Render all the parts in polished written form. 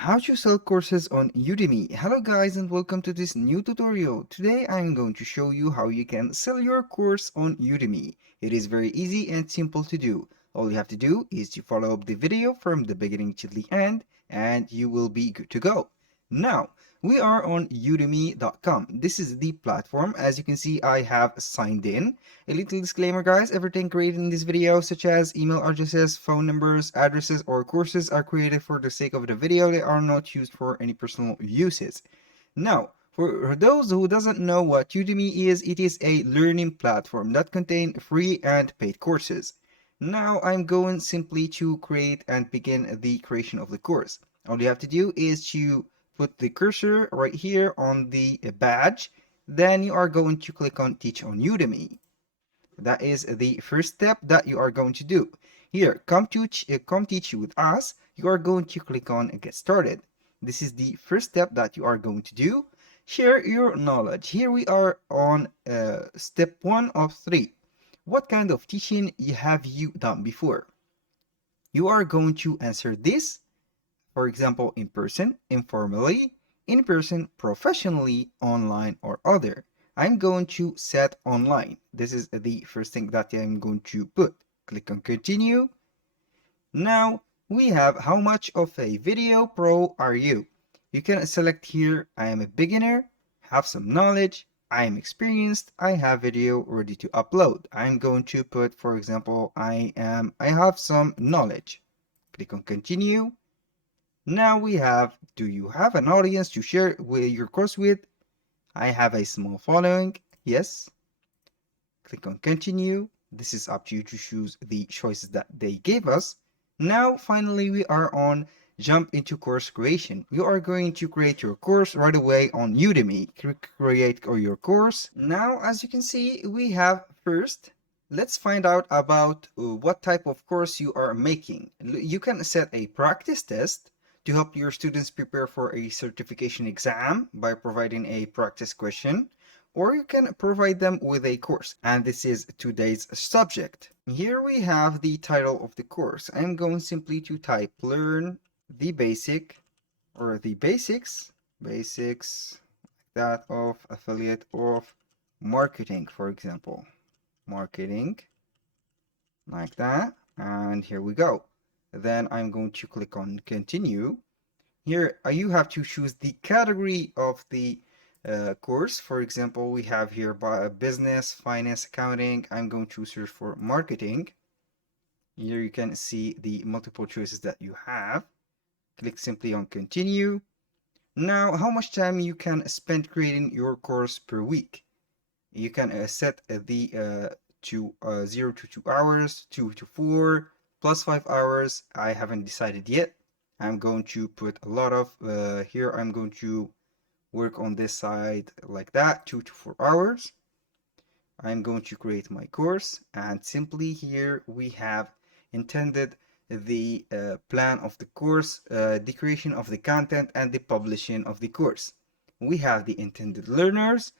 How to sell courses on Udemy. Hello guys and welcome to this new tutorial. Today I'm going to show you how you can sell your course on Udemy. It is very easy and simple to do. All you have to do is to follow up the video from the beginning to the end and you will be good to go. Now, we are on udemy.com. This is the platform. As you can see, I have signed in. A little disclaimer guys, everything created in this video such as email addresses, phone numbers, addresses, or courses are created for the sake of the video. They are not used for any personal uses. Now, for those who doesn't know what Udemy is, it is a learning platform that contains free and paid courses. Now I'm going simply to create and begin the creation of the course. All you have to do is to put the cursor right here on the badge. Then you are going to click on Teach on Udemy. That is the first step that you are going to do. Here, come teach with us. You are going to click on Get Started. This is the first step that you are going to do. Share your knowledge. Here we are on step 1 of 3. What kind of teaching have you done before? You are going to answer this. For example, in person, informally, in person, professionally, online, or other. I'm going to set online. This is the first thing that I'm going to put. Click on continue. Now we have how much of a video pro are you? You can select here, I am a beginner, have some knowledge, I am experienced, I have video ready to upload. I'm going to put, for example, I have some knowledge. Click on continue. Now we have, do you have an audience to share your course with? I have a small following. Yes. Click on continue. This is up to you to choose the choices that they gave us. Now, finally, we are on jump into course creation. You are going to create your course right away on Udemy. Create your course. Now, as you can see, we have first, let's find out about what type of course you are making. You can set a practice test to help your students prepare for a certification exam by providing a practice question, or you can provide them with a course, and this is today's subject. Here we have the title of the course. I'm going simply to type learn the basic or the basics that of affiliate of marketing, for example, marketing, like that, and here we go. Then I'm going to click on continue. Here you have to choose the category of the course. For example, we have here business, finance, accounting. I'm going to search for marketing. Here you can see the multiple choices that you have. Click simply on continue. Now, how much time you can spend creating your course per week? You can set the to 0 to 2 hours, 2 to 4, plus 5 hours. I haven't decided yet. I'm going to put a lot of, here I'm going to work on this side like that, 2 to 4 hours. I'm going to create my course, and simply here we have intended the plan of the course, the creation of the content, and the publishing of the course. We have the intended learners.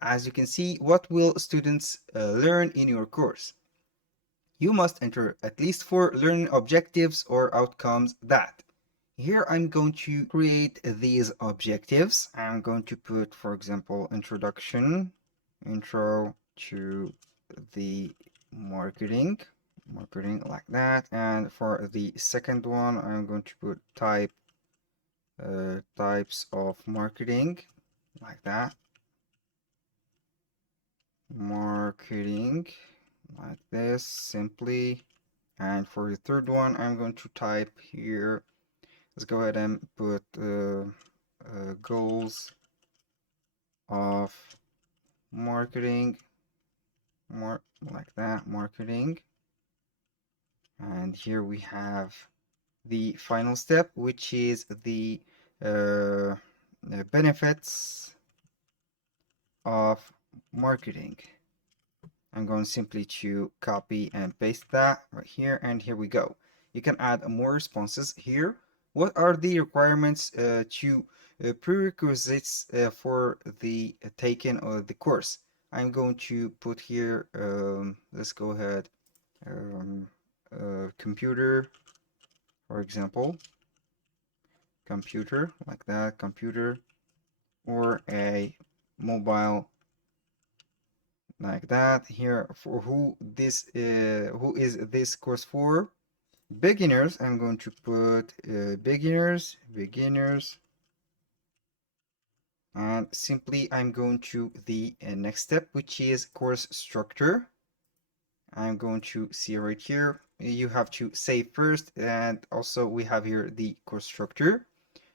As you can see, what will students learn in your course? You must enter at least 4 learning objectives or outcomes that. Here I'm going to create these objectives. I'm going to put, for example, intro to the marketing like that. And for the second one, I'm going to put types of marketing like that. Marketing like this simply. And for the third one, I'm going to type here, let's go ahead and put goals of marketing, more like that, marketing. And here we have the final step, which is the benefits of marketing. I'm going simply to copy and paste that right here, and here we go. You can add more responses here. What are the requirements prerequisites for the taking of the course? I'm going to put here, let's go ahead, computer, for example, computer, like that, computer, or a mobile, like that. Here, for who is this course for? Beginners. I'm going to put beginners, and simply I'm going to the next step, which is course structure. I'm going to see right here. You have to save first, and also we have here the course structure.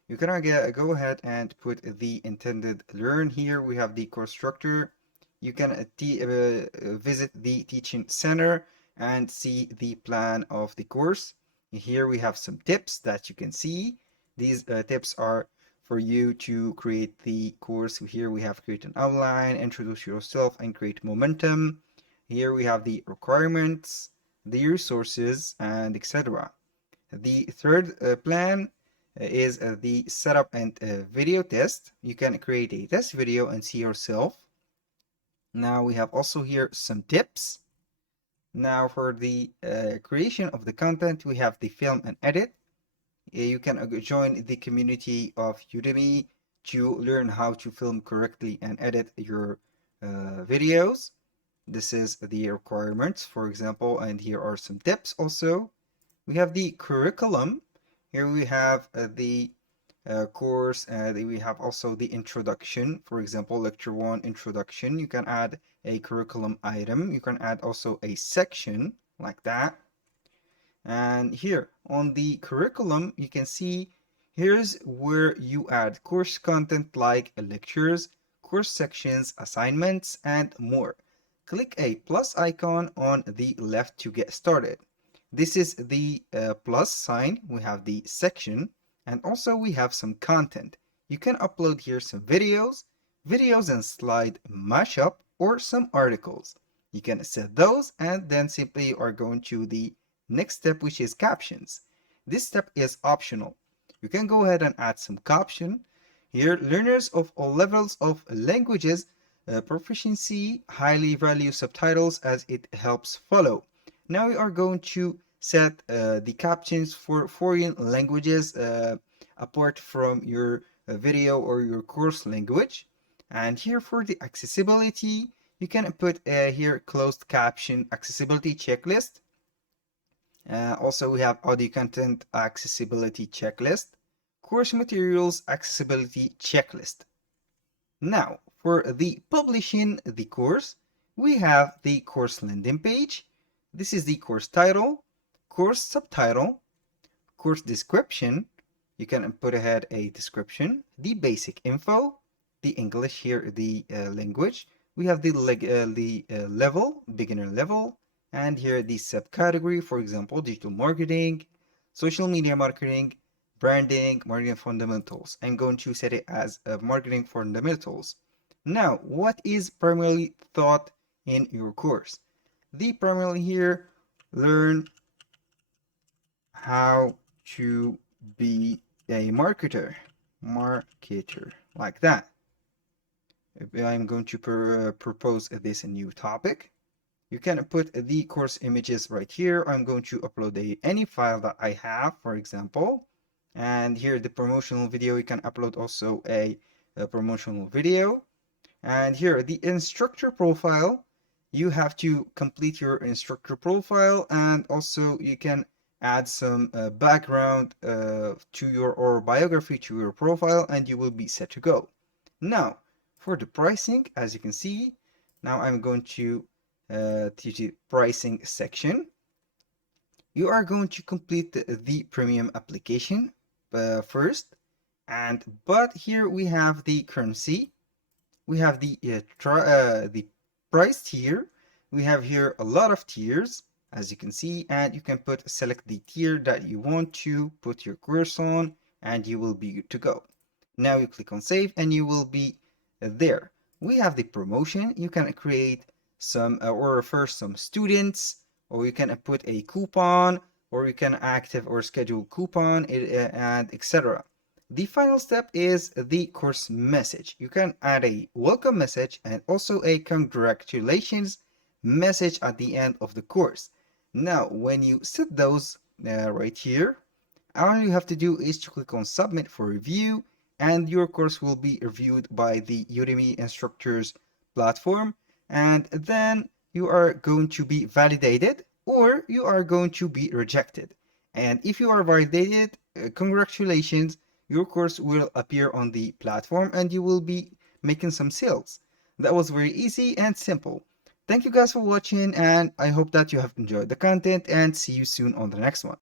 You can go ahead and put the intended learn. Here we have the course structure. You can visit the teaching center and see the plan of the course. Here we have some tips that you can see. These tips are for you to create the course. Here we have create an outline, introduce yourself, and create momentum. Here we have the requirements, the resources, and etc. The third plan is the setup and video test. You can create a test video and see yourself. Now we have also here some tips. Now for the creation of the content, we have the film and edit. You can join the community of Udemy to learn how to film correctly and edit your videos. This is the requirements, for example, and here are some tips also. We have the curriculum. Here we have the course, we have also the introduction. For example, lecture 1 introduction. You can add a curriculum item. You can add also a section like that. And here on the curriculum, you can see here's where you add course content like lectures, course sections, assignments, and more. Click a plus icon on the left to get started. This is the plus sign. We have the section, and also we have some content. You can upload here some videos and slide mashup, or some articles. You can set those, and then simply are going to the next step, which is captions. This step is optional. You can go ahead and add some caption. Here, learners of all levels of languages proficiency highly value subtitles as it helps follow. Now we are going to set the captions for foreign languages apart from your video or your course language. And here for the accessibility, you can put here closed caption accessibility checklist. Also, we have audio content accessibility checklist, course materials accessibility checklist. Now, for the publishing the course, we have the course landing page. This is the course title, course subtitle, course description. You can put ahead a description, the basic info, the English here, the language. We have the level, beginner level, and here the subcategory, for example, digital marketing, social media marketing, branding, marketing fundamentals. I'm going to set it as marketing fundamentals. Now, what is primarily taught in your course? The primarily here, learn how to be a marketer, like that. I'm going to propose this new topic. You can put the course images right here. I'm going to upload any file that I have, for example. And here the promotional video, you can upload also a promotional video. And here the instructor profile, you have to complete your instructor profile, and also you can add some background to your or biography to your profile, and you will be set to go. Now, for the pricing, as you can see, now I'm going to teach the pricing section. You are going to complete the premium application first, but here we have the currency, we have the price tier. We have here a lot of tiers, as you can see, and you can select the tier that you want to put your course on, and you will be good to go. Now you click on save, and you will be there. We have the promotion. You can create some or refer some students, or you can put a coupon, or you can active or schedule coupon, and etc. The final step is the course message. You can add a welcome message and also a congratulations message at the end of the course. Now, when you set those right here, All you have to do is to click on submit for review, and your course will be reviewed by the Udemy instructors platform, and then you are going to be validated or you are going to be rejected. And if you are validated, congratulations, your course will appear on the platform and you will be making some sales. That was very easy and simple. Thank you guys for watching, and I hope that you have enjoyed the content, and see you soon on the next one.